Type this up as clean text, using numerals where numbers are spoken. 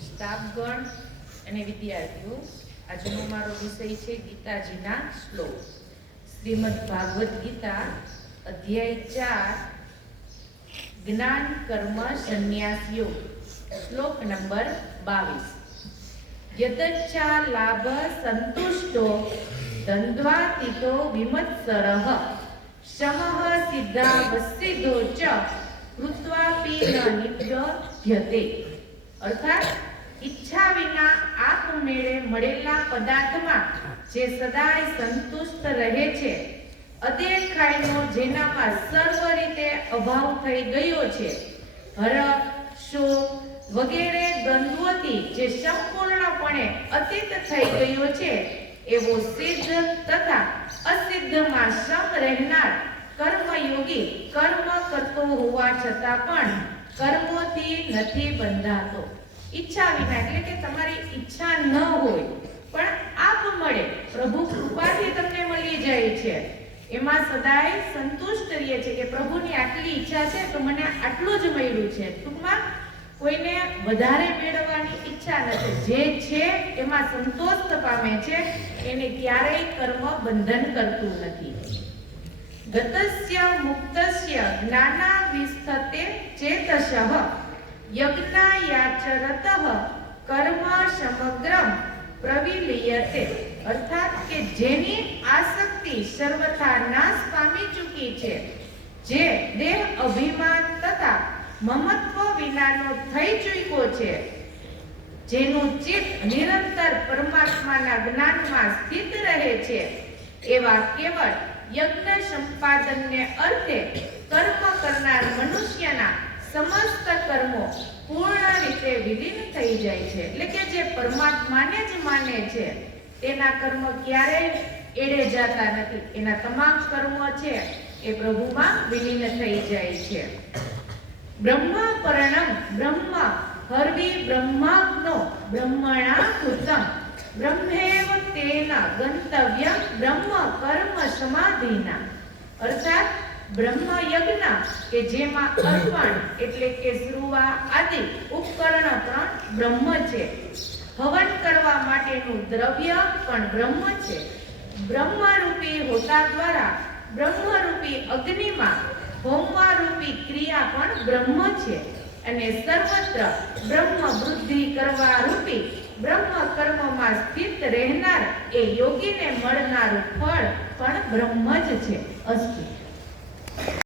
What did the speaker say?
સ્ટાફગણ અને વિદ્યાર્થીઓ, આજનો મારો વિષય છે ગીતાજીના શ્લોક. શ્રીમદ ભાગવત ગીતા અધ્યાય 4 જ્ઞાન કર્મ સંન્યાસ યોગ, શ્લોક નંબર 22. યતચ્છા લાભ સંતુષ્ટો દ્વંદ્વાતીતો વિમત્સરઃ સમઃ સિદ્ધા વસિદ્ધો ચ કૃત્વાપી ન નિબધ્યતે. અર્થાત ઈચ્છા વિના આપમેળે મળેલા પદાર્થમાં જે સદાય સંતુષ્ટ રહે છે, અદેખાઈનો જેનામાં સર્વ રીતે અભાવ થઈ ગયો છે, હરખ, શોક વગેરે દ્વંદ્વોથી જે સંપૂર્ણપણે અતીત થઈ ગયો છે, એવો સિદ્ધ તથા અસિદ્ધમાં સમ રહેનાર કર્મયોગી કર્મ કરતો હોવા છતાં પણ કર્મોથી નથી બંધાતો. ઈચ્છા વિના એટલે કે તમારી ઈચ્છા ન હોય પણ આપ મળે, પ્રભુ કૃપાથી તમને મળી જાય છે, એમાં સદાય સંતુષ્ટ રહે છે કે પ્રભુની આટલી ઈચ્છા છે તો મને આટલું જ મળ્યું છે. ટૂંકમાં કોઈને વધારે મેળવવાની ઈચ્છા નથી, જે છે એમાં સંતોષ પામે છે, એને ક્યારેય કર્મ બંધન કરતું નથી. ગતસ્ય મુક્તસ્ય જ્ઞાનાવિસ્થતે ચેતસઃ યજ્ઞાયાચરતઃ કર્મ સમગ્રમ પ્રવિલીયતે. અર્થાત કે જેની આસક્તિ સર્વથા નાશ પામી ચૂકી છે, જે દેહ અભિમાન તથા મમત્વ વિનાનો થઈ ચૂક્યો છે, જેનું ચિત્ત નિરંતર પરમાત્માના જ્ઞાનમાં સ્થિત રહે છે, એવા કેવળ યજ્ઞ સંપાદનને અર્થે કર્મ કરનાર મનુષ્યના સમસ્ત કર્મો પૂર્ણ રીતે વિલીન થઈ જાય છે. એટલે કે જે પરમાત્માને જ માને છે તેના કર્મ ક્યારેય એળે જતા નથી, એના તમામ કર્મો છે એ પ્રભુમાં વિલીન થઈ જાય છે. બ્રહ્માપરણમ બ્રહ્મ હર્વિ બ્રહ્માગ્નો બ્રહ્મણા કૃતમ બ્રહ્મેવ તેન ગંતવ્યમ બ્રહ્મ કર્મ સમાધિના. અર્થાત બ્રહ્મ યજ્ઞ કે જેમાં અર્પણ એટલે કે શ્રુવા આદિ ઉપકરણ પણ બ્રહ્મ છે, હવન કરવા માટેનું દ્રવ્ય પણ બ્રહ્મ છે, બ્રહ્મરૂપી હોતા દ્વારા બ્રહ્મરૂપી અગ્નિમાં હોમવારૂપી ક્રિયા પણ બ્રહ્મ છે, અને સર્વત્ર બ્રહ્મ વૃદ્ધિ કરવા રૂપી બ્રહ્મ કર્મમાં સ્થિત રહેનાર એ યોગીને મળનારું ફળ પણ બ્રહ્મ જ છે. અસ્તુ.